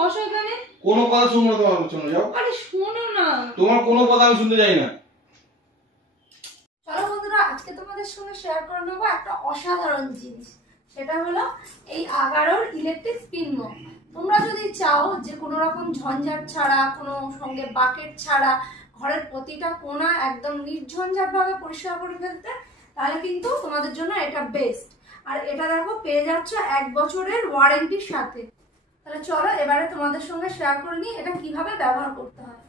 বসো এখানে। কোনো কথা শুনবো না তোমার, শোনো যাও। আরে শোনো না, তোমার কোনো কথা আমি শুনতে চাই না। চলো বন্ধুরা, আজকে তোমাদের সঙ্গে শেয়ার করে নেবো একটা অসাধারণ জিনিস। সেটা হলো এই আগারোর ইলেকট্রিক স্পিন মপ। তোমরা যদি চাও যে কোনো রকম ঝঞ্ঝাট ছাড়া, কোনো সঙ্গে বাকেট ছাড়া ঘরের প্রতিটা কোণা একদম নির্ঝঞ্ঝাট ভাবে পরিষ্কার করে ফেলতে, তাহলে কিন্তু তোমাদের জন্য এটা বেস্ট। আর এটা দেখো পেয়ে যাচ্ছ 1 বছরের ওয়ারেন্টির সাথে। তাহলে চলো এবারে তোমাদের সঙ্গে শেয়ার করে নিই এটা কিভাবে ব্যবহার করতে হয়।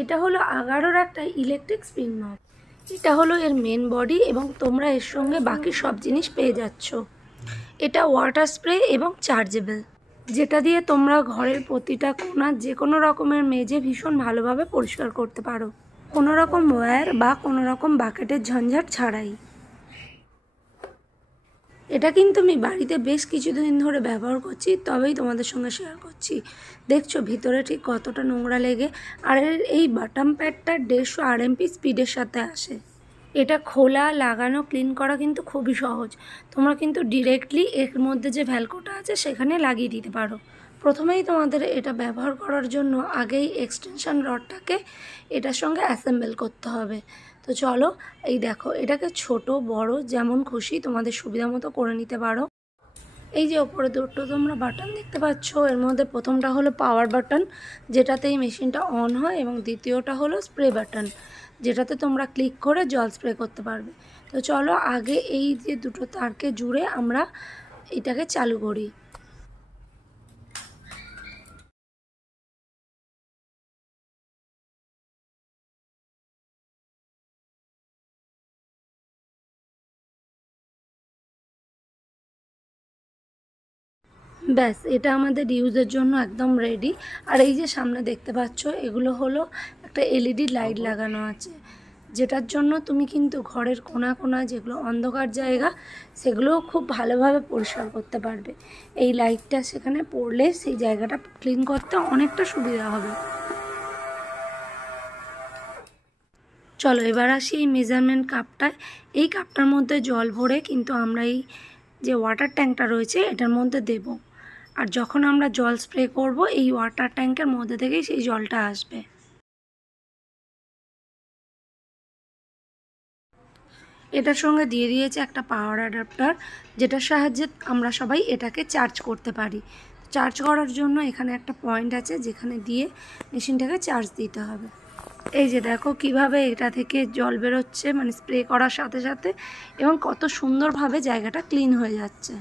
এটা হলো আগারোর একটা ইলেকট্রিক স্পিন মপ। এটা হলো এর মেন বডি এবং তোমরা এর সঙ্গে বাকি সব জিনিস পেয়ে যাচ্ছ। এটা ওয়াটার স্প্রে এবং চার্জেবল, যেটা দিয়ে তোমরা ঘরের প্রতিটা কোণা যে কোনো রকমের মেজে ভীষণ ভালোভাবে পরিষ্কার করতে পারো, কোনো রকম ওয়্যার বা কোনো রকম বাকেটের ঝঞ্ঝাট ছাড়াই। এটা কিন্তু আমি বাড়িতে বেশ কিছুদিন ধরে ব্যবহার করছি, তবেই তোমাদের সঙ্গে শেয়ার করছি। দেখছো ভিতরে ঠিক কতটা নোংরা লেগে। আর এই বাটম প্যাডটা 150 RMP স্পিডের সাথে আসে। এটা খোলা, লাগানো, ক্লিন করা কিন্তু খুবই সহজ। তোমরা কিন্তু ডিরেক্টলি এর মধ্যে যে ভ্যালকোটা আছে সেখানে লাগিয়ে দিতে পারো। প্রথমেই তোমাদের এটা ব্যবহার করার জন্য আগেই এক্সটেনশন রডটাকে এটার সঙ্গে অ্যাসেম্বল করতে হবে। তো চলো, এই দেখো এটাকে ছোট বড় যেমন খুশি তোমাদের সুবিধা মতো করে নিতে পারো। এই যে ওপরে দুটো তোমরা বাটন দেখতে পাচ্ছ, এর মধ্যে প্রথমটা হলো পাওয়ার বাটন, যেটাতে এই মেশিনটা অন হয়, এবং দ্বিতীয়টা হলো স্প্রে বাটন, যেটাতে তোমরা ক্লিক করে জল স্প্রে করতে পারবে। তো চলো আগে এই যে দুটো তারকে জুড়ে আমরা এটাকে চালু করি। ব্যাস, এটা আমাদের ইউজের জন্য একদম রেডি। আর এই যে সামনে দেখতে পাচ্ছ এগুলো হলো একটা LED লাইট লাগানো আছে, যেটার জন্য তুমি কিন্তু ঘরের কোণা কোণা যেগুলো অন্ধকার জায়গা সেগুলোও খুব ভালোভাবে পরিষ্কার করতে পারবে। এই লাইটটা সেখানে পড়লে সেই জায়গাটা ক্লিন করতে অনেকটা সুবিধা হবে। চলো এবার আসি এই মেজারমেন্ট কাপটায়। এই কাপটার মধ্যে জল ভরে কিন্তু আমরা এই যে ওয়াটার ট্যাঙ্কটা রয়েছে এটার মধ্যে দেব। আর যখন আমরা জল স্প্রে করব এই ওয়াটার ট্যাঙ্কের মধ্যে থেকেই সেই জলটা আসবে। এটার সঙ্গে দিয়ে দিয়েছে একটা পাওয়ার অ্যাডাপ্টার, যেটার সাহায্যে আমরা সবাই এটাকে চার্জ করতে পারি। চার্জ করার জন্য এখানে একটা পয়েন্ট আছে যেখানে দিয়ে মেশিনটাকে চার্জ দিতে হবে। এই যে দেখো কিভাবে এটা থেকে জল বেরোচ্ছে, মানে স্প্রে করার সাথে সাথে, এবং কত সুন্দরভাবে জায়গাটা ক্লিন হয়ে যাচ্ছে।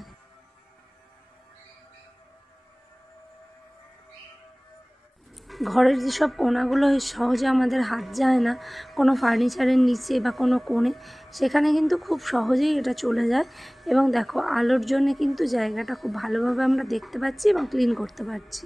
ঘরের যেসব কোণাগুলো সহজে আমাদের হাত যায় না, কোনো ফার্নিচারের নিচে বা কোনো কোণে, সেখানে কিন্তু খুব সহজেই এটা চলে যায়। এবং দেখো আলোর জন্য কিন্তু জায়গাটা খুব ভালোভাবে আমরা দেখতে পাচ্ছি এবং ক্লিন করতে পারছি।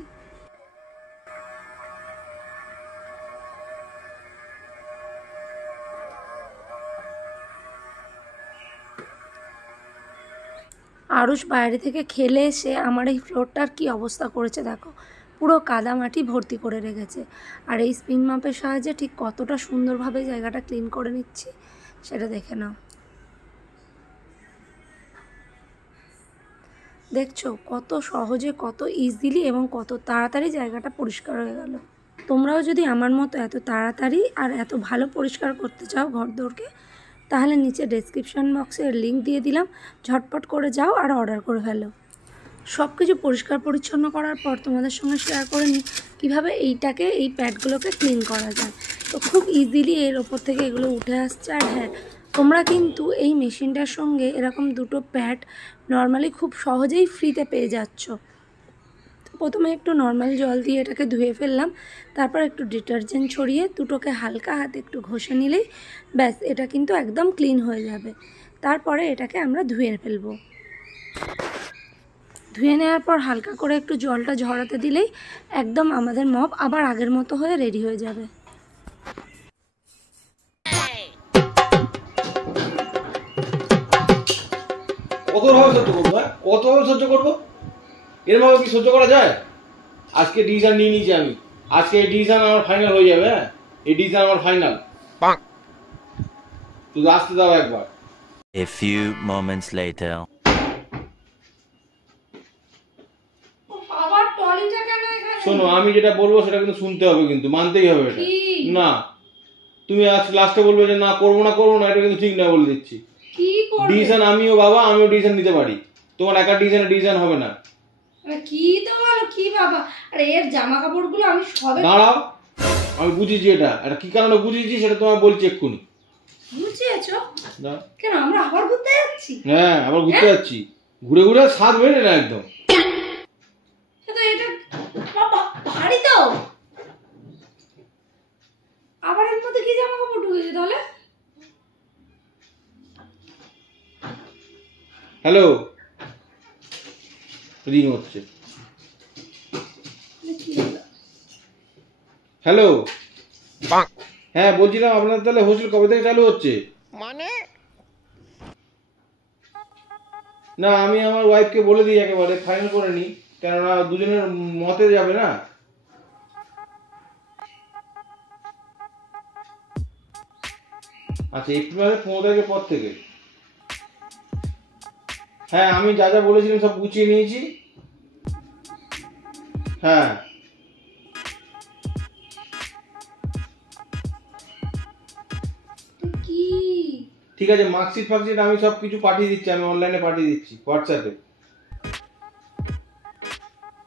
আরুষ বাইরে থেকে খেলে এসে আমার এই ফ্লোরটার কি অবস্থা করেছে দেখো, পুরো কাদামাটি ভর্তি করে রেখেছে। আর এই স্পিন মাপের সাহায্যে ঠিক কতটা সুন্দরভাবে জায়গাটা ক্লিন করে নিচ্ছি সেটা দেখে নাও। দেখছো কত সহজে, কত ইজিলি এবং কত তাড়াতাড়ি জায়গাটা পরিষ্কার হয়ে গেল। তোমরাও যদি আমার মতো এত তাড়াতাড়ি আর এত ভালো পরিষ্কার করতে চাও ঘরদোরকে, তাহলে নিচে ডেসক্রিপশন বক্সে লিঙ্ক দিয়ে দিলাম, ঝটপট করে যাও আর অর্ডার করে ফেলো। সব কিছু পরিষ্কার পরিচ্ছন্ন করার পর তোমাদের সঙ্গে শেয়ার করে নিই কীভাবে এই প্যাডগুলোকে ক্লিন করা যায়। তো খুব ইজিলি এর ওপর থেকে এগুলো উঠে আসছে। আর হ্যাঁ, তোমরা কিন্তু এই মেশিনটার সঙ্গে এরকম দুটো প্যাড নর্মালি খুব সহজেই ফ্রিতে পেয়ে যাচ্ছ। প্রথমে একটু নর্মাল জল দিয়ে এটাকে ধুয়ে ফেললাম, তারপর একটু ডিটারজেন্ট ছড়িয়ে দুটোকে হালকা হাতে একটু ঘষে নিলেই ব্যাস এটা কিন্তু একদম ক্লিন হয়ে যাবে। তারপরে এটাকে আমরা ধুয়ে ফেলবো। ধুয়ে নেওয়ার পর হালকা করে একটু জলটা ঝরাতে দিলেই একদম আমাদের মপ আবার আগের মতো হয়ে রেডি হয়ে যাবে। কতভাবে সহ্য করবো? কতভাবে সহ্য করবো? এরভাবে কি সহ্য করা যায়? আজকে ডিসিশন নিয়ে নিয়েছি আমি। আজকে এই ডিসিশন আমার ফাইনাল হয়ে যাবে। হ্যাঁ, এই ডিসিশন আমার ফাইনাল। শুধু আসতে দাও একবার। A few moments later. আবার টলিটা কেন এখানে? শোনো, আমি যেটা বলবো সেটা কিন্তু শুনতে হবে, কিন্তু মানতেই হবে এটা। কি? না, তুমি আজ লাস্টে বলবে যে না করবো না, এটা কিন্তু ঠিক না, বলে দিচ্ছি। কি করবে? ডিসিশন আমিও বাবা, আমিও ডিসিশন নিতে পারি, তোমার একা ডিসিশন হবে না। আরে কি তো বলো, কি বাবা? আরে এর জামা কাপড়গুলো আমি সবে দাঁড়াও, আমি বুঝেছি এটা কি কারণে বুঝেছি সেটা তোমার বলছি এক্ষুনি। বুঝিয়েছো? দাঁড়াও। কেন আমরা আবার ঘুরতে যাচ্ছি? হ্যাঁ, আবার ঘুরতে যাচ্ছি, ঘুরে ঘুরে স্বাদ বেড়ে না একদম। তো এটা বাবা ভারী তো। আবার এর মধ্যে কি জামা কাপড় ঢুকেছে তাহলে? হ্যালো, রিং হচ্ছে। হ্যালো, হ্যাঁ বলছিলাম আপনার তাহলে হোস্টেল কবে থেকে চালু হচ্ছে? না, আমি আমার ওয়াইফকে বলে দিই, একেবারে ফাইনাল করে নিই, কেননা দুজনের মতে যাবে না। আচ্ছা, এপ্রিল মাসের 15 তারিখের পর থেকে। হ্যাঁ, আমি যা যা বলেছিলাম সব গুছিয়ে নিয়েছি। হ্যাঁ, কি ঠিক আছে, মার্কশিট আমি সব কিছু পাঠিয়ে দিচ্ছি, আমি অনলাইনে পাঠিয়ে দিচ্ছি হোয়াটসঅ্যাপে।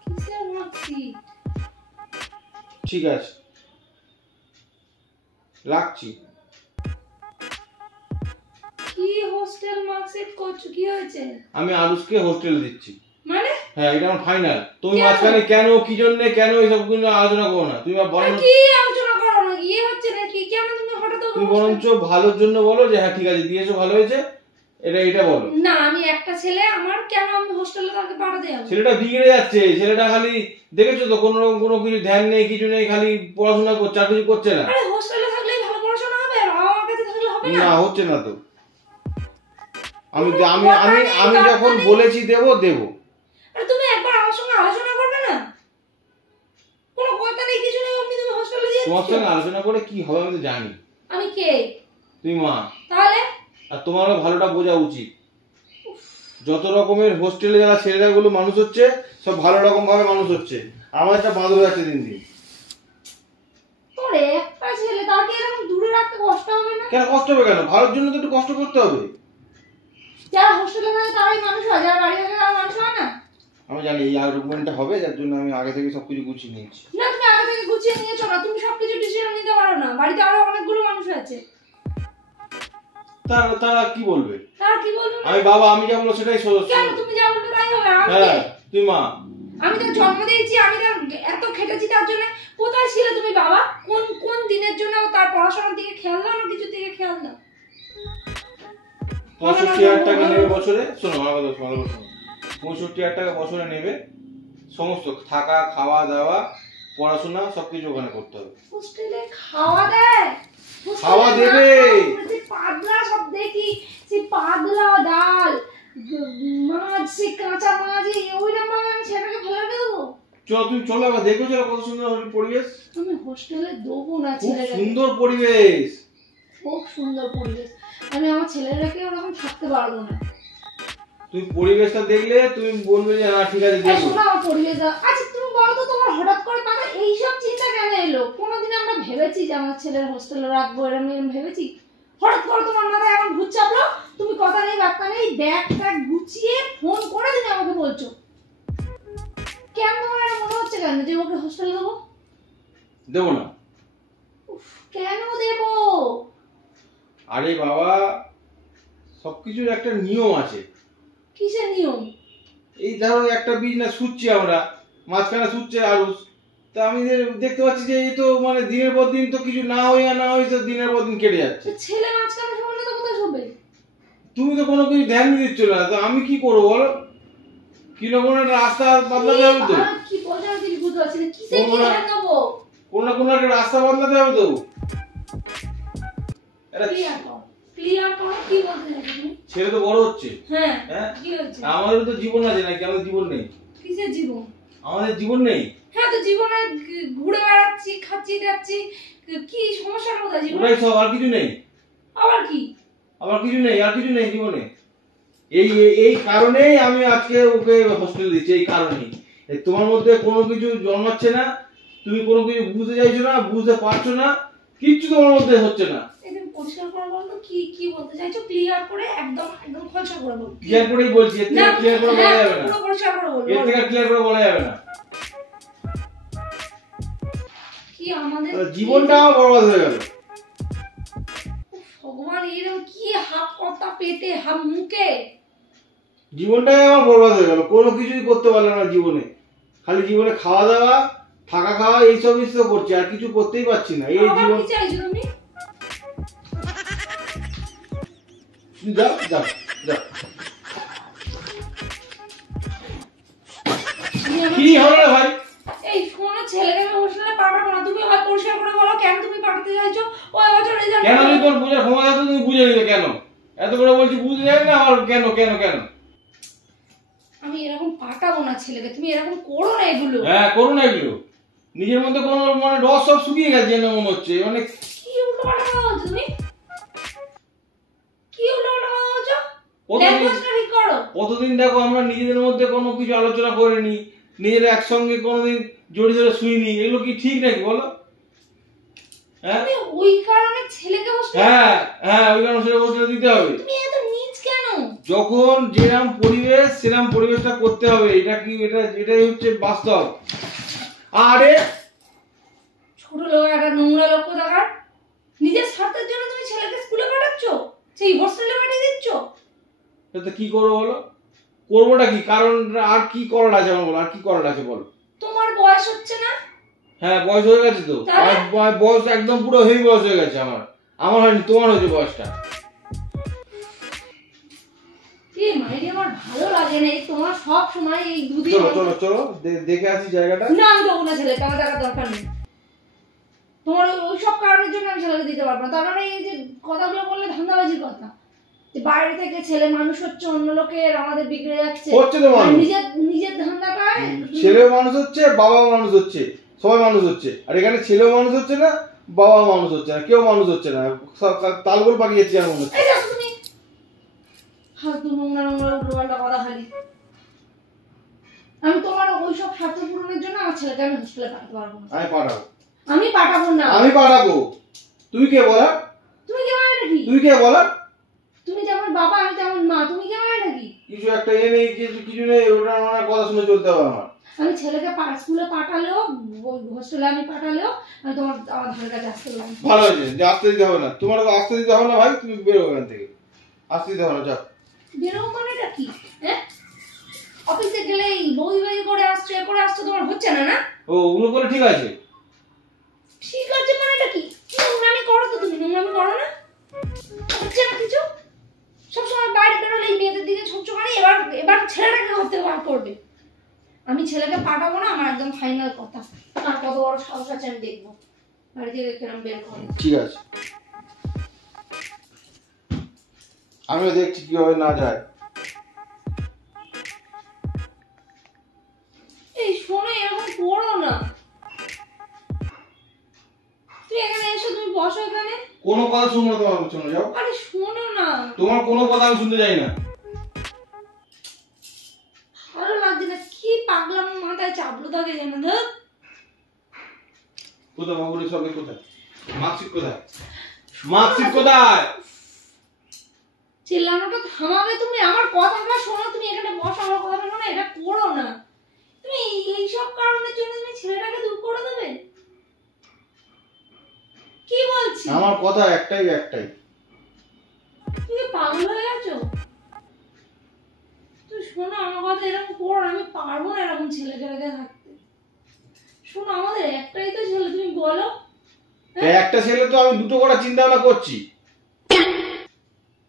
কিসের মার্কশিট? ঠিক আছে, রাখছি। কি হোস্টেল মার্কশিট করছো? কি হয়েছে? আমি আরুষকে হোস্টেল দিচ্ছি। মানে হ্যাঁ, এটা আমার ফাইনাল। তুমি কেন? মাঝখানে কেন, কি জন্য, কেন এইসব কিছু আলোচনা করো না, তুমি বলো আর না। কি আলোচনা করো না? ইয়ে হচ্ছে না কি? কেন তুমি হঠাৎ তুমি বরঞ্চ ভালোর জন্য বলো যে হ্যাঁ ঠিক আছে দিয়েছো, ভালো হয়েছে, এটা বলো। না, আমি একটা ছেলে, আমার কেন আমি হোস্টেলে তাকে পাঠাতে যাবো? ছেলেটা বিগড়ে যাচ্ছে, ছেলেটা খালি দেখেছো তো কোনো রকম কোনো কিছু ধ্যান নেই, কিছু নেই, খালি পড়াশোনা করছে, আর কিছু করছে না। আরে হোস্টেলে থাকলেই ভালো পড়াশোনা হবে, আর আমার কাছে থাকলে হবে না? না, হচ্ছে না তো। আমি কোনো আমি কথা আমি নেই, আমি দরকার যখন নেই। বলেছি দেবো। আরে তুমি একবার আমার সঙ্গে আলোচনা করবে না? কোনো কথা নেই, কিছু নেই, অমনি তুমি হোস্টেলে দিয়ে তোমার দিচ্ছ। সঙ্গে আলোচনা করে কি হবে আমি তো জানি। আমি কে? তুমি মা, তাহলে আর তোমারও ভালোটা বোঝা উচিত। যত রকমের হোস্টেলে যারা ছেলেরা গুলো মানুষ হচ্ছে সব ভালো রকম ভাবে মানুষ হচ্ছে, আমার একটা বাঁধবে আছে দিন দিন। তোর একটা ছেলে, তাকে এরকম দূরে রাখতে কষ্ট হবে না? কেন কষ্ট হবে, কেন ভালোর জন্য তো একটু কষ্ট করতে হবে। যারা হোস্টেলে থাকে তারাই মানুষ হয়, যারা বাড়ি থাকে তারা মানুষ হয় না? আমি জানি এই আর্গুমেন্টটা হবে, যার জন্য আমি আগে থেকে সবকিছু গুছিয়ে নিয়েছি। না, তুমি আগে থেকে গুছিয়ে নিয়েছো না, তুমি সবকিছু ডিসিশন নিতে পারো না। বাড়িতে আরো অনেকগুলো মানুষ আছে, তারা কি বলবে? তারা কি বলবে? আমি বাবা, আমি যা বলবো সেটাই কেন তুমি যা বলবে তাই হবে? আমি হ্যাঁ, কে? তুই মা। আমি তো জন্ম দিয়েছি, আমি তো এত খেটেছি তার জন্য। কোথায় ছিলে তুমি বাবা? কোন কোন দিনের জন্য তার পড়াশোনার দিকে খেয়াল দাও না কিছুর দিকে খেয়াল দাও? 65,000 টাকা নেবে বছরে। শোনো আমার কথা, শোনো 65,000 টাকা বছরে নেবে, সমস্ত থাকা, খাওয়া দাওয়া, পড়াশোনা সবকিছু ওখানে করতে হবে। হোস্টেলে খাওয়া দেয়? খাওয়া দেবে। যে পাতলা সব দেখি, সেই পাতলা ডাল, মাছ, সেই কাঁচা মাছ, ওইরকম মাছ আমি ছেলেকে ফেলে রেখে দেবো? চলো তুমি চলো, আবার দেখো চলো কত সুন্দর পরিবেশ। আমি হোস্টেলে দেবো না খুব ছেলেকে। সুন্দর পরিবেশ, খুব সুন্দর পরিবেশ, আমি আমার ছেলেটাকে ওরকম থাকতে পারবো না। তুমি পরিবেশটা দেখলে তুমি বলবে যে না ঠিক আছে দেখো। শোনো আমার পরিবেশ। আচ্ছা তুমি বলো তো, তোমার হঠাৎ করে মাথায় এইসব চিন্তা কেন এলো? কোনোদিন আমরা ভেবেছি যে আমার ছেলের হোস্টেলে রাখবো, এরকম ভেবেছি? হঠাৎ করে তোমার মাথায় এমন ভূত চাপলো, তুমি কথা নেই বার্তা নেই, ব্যাগ ট্যাগ গুছিয়ে ফোন করে তুমি আমাকে বলছো। কেন তোমার এটা মনে হচ্ছে কেন যে ওকে হোস্টেলে দেবো? দেবো না। কেন দেবো? আরে বাবা, সবকিছুর একটা নিয়ম আছে। কিসের নিয়ম? এই ধরো একটা বিজনেস ছুটছি আমরা, মাঝখানে ছুটছে আরুষ, তা আমি দেখতে পাচ্ছি যে এই তো মানে দিনের পর দিন তো কিছু না হই তো দিনের পর দিন কেটে যাচ্ছে। ছেলে মাঝখানে শুনলে তো কোথায় শোবে? তুমি তো কোনো কিছু ধ্যান দিচ্ছ না, তো আমি কি করবো বলো? কি না কোনো একটা রাস্তা বদলাতে হবে তো। কি বলছো আমি কিছু বুঝতে পারছি না। কিসের কি ধ্যান দেবো? কোনো না কোনো একটা রাস্তা বদলাতে হবে তো। ক্লিয়ার করো, কি বলতে চাইছো তুমি? ছেলে তো বড় হচ্ছে। হ্যাঁ, হ্যাঁ, কি হচ্ছে? আমাদের তো জীবন আছে নাকি? আমাদের জীবন নেই? কিসের জীবন? আমাদের জীবন নেই। হ্যাঁ, তো জীবনে ঘুরে বেড়াচ্ছি, খাচ্ছি যাচ্ছি, কি সমস্যার কোথায় জীবন? ওটাই সব, আর কিছু নেই। আবার কি? আর কিছু নেই জীবনে। এই কারণেই আমি আজকে ওকে হোস্টেল দিচ্ছি, এই কারণেই। এই তোমার মধ্যে কোনো কিছু জন্মাচ্ছে না, তুমি কোনো কিছু বুঝতে চাইছো না, বুঝতে পারছো না, কিচ্ছু তোমার মধ্যে হচ্ছে না। একদম পরিষ্কার করে বলতো কি কি বলতে চাইছো, ক্লিয়ার করে একদম একদম খোলসা করে বলো। ক্লিয়ার করেই বলছি, এর থেকে ক্লিয়ার করে বলা যাবে না, পুরো পরিষ্কার করে বলো, এর থেকে ক্লিয়ার করে বলা যাবে না। কি আমাদের জীবনটা আমার বরবাদ হয়ে গেল। ভগবান, এরকম কি হাফ কথা পেটে হাফ মুখে, জীবনটাই আমার বরবাদ হয়ে গেল, কোনো কিছুই করতে পারলাম না জীবনে। খালি জীবনে খাওয়া দাওয়া, থাকা খাওয়া এইসব কিছু করছি, আর কিছু করতেই পারছি না। এই আবার জীবন কি চাইছো তুমি? যাও যাও যাও। কি হলো রে ভাই? এই শোনো, ছেলেকে আমি হোস্টেলে পাঠাবো না, তুমি হয় পরিষ্কার করে বলো কেন তুমি পাঠাতে চাইছো। ওই বছর রেজাল্ট কেন যদি তোর বুঝার ক্ষমতা থাকতো তুমি বুঝে নিলে কেন? এত করে বলছি বুঝে যাবে না, আর কেন কেন কেন? আমি এরকম পাঠাবো না ছেলেকে, তুমি এরকম করো না এগুলো। হ্যাঁ করো না এগুলো। নিজের মধ্যে কোনো মানে রস সব শুকিয়ে গেছে না মনে হচ্ছে, মানে কি উল্টো পাল্টা কথা বলছো তুমি? কি উল্টো পাল্টা কথা বলছো? কতদিন- ল্যাঙ্গুয়েজটা ঠিক করো। কতদিন দেখো আমরা নিজেদের মধ্যে কোনো কিছু আলোচনা করিনি, নিজেরা একসঙ্গে কোনোদিন জড়ি ধরে শুইনি, এগুলো কি ঠিক নাকি বলো? হ্যাঁ তুমি ওই কারণে ছেলেকে হোস্টেলে, হ্যাঁ হ্যাঁ, ওই কারণে সেটা বসে দিতে হবে। তুমি এত নীচ কেন? যখন যেরকম পরিবেশ সেরকম পরিবেশটা করতে হবে, এটা কি এটাই হচ্ছে বাস্তব। আরে ছোট লোক, একটা নোংরা লোক দেখার, নিজের স্বার্থের জন্য তুমি ছেলেকে স্কুলে পাঠাচ্ছ, সেই হোস্টেলে পাঠিয়ে দিচ্ছ। তো কি করবো বলো? করবোটা কি? কারণ আর কি করার আছে আমার বলো, আর কি করার আছে বলো? তোমার বয়স হচ্ছে না? হ্যাঁ বয়স হয়ে গেছে তো, তাহলে? বয়স একদম পুরো হেভি বয়স হয়ে গেছে আমার। আমার হয়নি, তোমার হয়েছে বয়সটা। এই মাইরি আমার ভালো লাগে না, এই তোমার সব সময় এই দুদিন। চলো চলো চলো দেখে আসি জায়গাটা। না, আমি দেবো না ছেলেকে, আমার টাকার দরকার নেই। তোমার ওই সব কারণের জন্য আমি ছেলেকে দিতে পারবো না। তার মানে এই যে কথাগুলো বললে ধান্দাবাজির কথা, যে বাইরে থেকে ছেলে মানুষ হচ্ছে, অন্য লোকের আমাদের বিগড়ে যাচ্ছে, হচ্ছে তো আর মানুষ, নিজের নিজের ধান্দাটায় ছেলেও মানুষ হচ্ছে, বাবাও মানুষ হচ্ছে, সবাই মানুষ হচ্ছে। আর এখানে ছেলেও মানুষ হচ্ছে না, বাবাও মানুষ হচ্ছে না, কেউ মানুষ হচ্ছে না, সব তালগোল পাকিয়ে যাচ্ছে আমার মনে হচ্ছে। এই দেখো তুমি ফালতু নোংরা নোংরা উল্টোপাল্টা কথা খালি। আমি তোমার ওই সব স্বার্থ পূরণের জন্য আমার ছেলেকে আমি হোস্টেলে পাঠাতে পারবো না। আমি পাঠাবো, আমি পাঠাবো না। আমি পাঠাবো। তুই কে বলা? তুমি কে মানে নাকি? তুই কে বলা? তুমি যেমন বাবা আমি তেমন মা, তুমি কে মানে নাকি? কিছু একটা এ নেই, কিছু নেই, ওটা আমার কথা শুনে চলতে হবে আমার। আমি ছেলেকে স্কুলে পাঠালেও, হোস্টেলে আমি পাঠালেও আমি আমার ধারে কাছে আসতে পারবো না। ভালো হয়েছে, যে আসতে দিতে হবে না, তোমার তো আসতে দিতে হবে না ভাই, তুমি বেরো এখান থেকে, আসতে দিতে হবে না, যাও। বেরোবো মানেটা কি? হ্যাঁ, অফিসে গেলেই বই বই করে আসছো, এ করে আসছো, তোমার হচ্ছে না? না ও ওগুলো করে ঠিক আছে। ঠিক আছে মানেটা কি? নোংরামি করো তো, তুমি নোংরামি করো না, হচ্ছে না কিছু। সবসময় বাইরে বেরোলে এই মেয়েদের দিকে ছুটছো, মানে এবার ছেলেটাকে করতে বার করবে। আমি ছেলেকে পাঠাবো না, আমার একদম ফাইনাল কথা। আর কত বড় সাহস আছে আমি দেখবো, বাড়ি থেকে কেরম বের করে। ঠিক আছে, আমিও দেখছি কিভাবে না যায়। এই শোনো, এরকম করো না। তুই এখানে এসো, তুমি বসো এখানে। কোনো কথা শুনবো না তোমার, শোনো যাও। আরে শোনো না, তোমার কোনো কথা আমি শুনতে চাই না। ভালো লাগছে না, কি পাগলাম মাথায় চাপলো থাকে যেন। ধর কোথায় বাবুর সঙ্গে, কোথায় মার্কশিট, কোথায় মার্কশিট, কোথায়? চিল্লানোটা থামাবে তুমি? আমার কথাটা শোনো, তুমি এখানে বসো, আমার কথাটা শোনো। এটা করো না তুমি, এই সব কারণের জন্য তুমি ছেলেটাকে দূর করে দেবে? কি বলছি? আমার কথা একটাই। তুমি পাগল হয়ে গেছো? তুই শোনো আমার কথা, এরকম করো না, আমি পারবো না এরকম ছেলেকে রেখে থাকতে। শোনো, আমাদের একটাই তো ছেলে, তুমি বলো। একটা ছেলে তো, আমি দুটো করার চিন্তা ভাবনা করছি।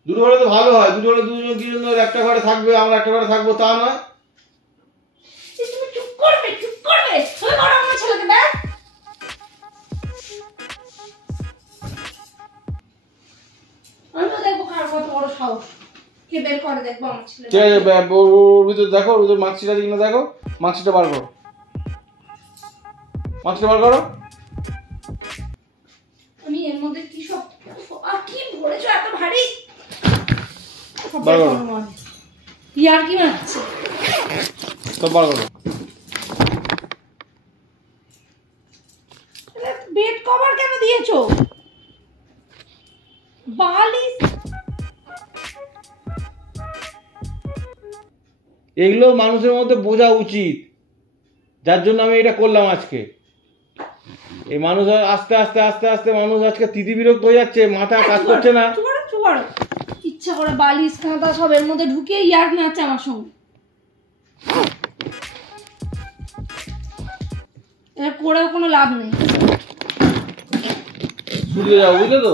দুটো হলে তো ভালো হয়, দুটো হলে দুজন একটা ঘরে থাকবে, আমরা একটা ঘরে থাকবো, তা নয়। তুমি চুপ করবে, চুপ করবে। তুমি করো আমার ছেলেকে ব্যাস। আমিও দেখবো কার কত বড় সাহস, কে বের করে দেখবো আমার ছেলে। ঠিক আছে, ওর ভিতরে দেখো, ওর ভিতরে মার্কশিট আছে কিনা দেখো, মার্কশিটটা বার করো, মার্কশিটটা বার করো। আমি এর মধ্যে কি সব কি ভরেছো এত ভারী? বার করো, ইয়ার কি মারছে? সব বার করো। কভার কেন দিয়েছো? বালিশ এগুলো মানুষের মধ্যে বোঝা উচিত, যার জন্য আমি এটা করলাম আজকে। এই মানুষ আস্তে আস্তে আস্তে আস্তে মানুষ আজকে তিতি বিরক্ত হয়ে যাচ্ছে, মাথা কাজ করছে না। ইচ্ছা করে বালিশ কাঁথা সব এর মধ্যে ঢুকিয়ে ইয়ার মারছে আমার সঙ্গে। এটা করেও কোনো লাভ নেই। শুধু যাও, বুঝলে তো,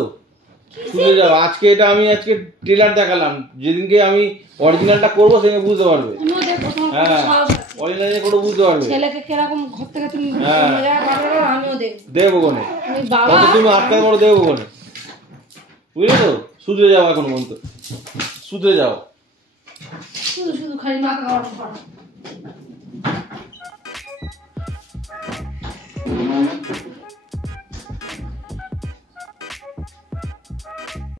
শুধু যাও। আজকে এটা আমি আজকে ট্রেলার দেখালাম, যেদিনকে আমি অরিজিনালটা করবো সেদিন বুঝতে পারবে। হ্যাঁ, অরিজিনাল করে বুঝতে পারবে ছেলেকে কিরকম ঘর থেকে তুমি আমিও দেবো কোনে, তুমি আটটা বড় দেবো কোনে, বুঝলে তো। শুধরে যাও, এখন পর্যন্ত শুধরে যাও। শুধু শুধু খালি মাথা গরম করো।